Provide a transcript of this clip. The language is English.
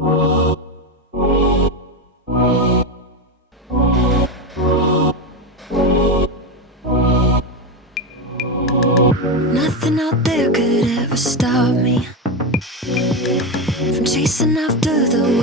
Nothing out there could ever stop me from chasing after the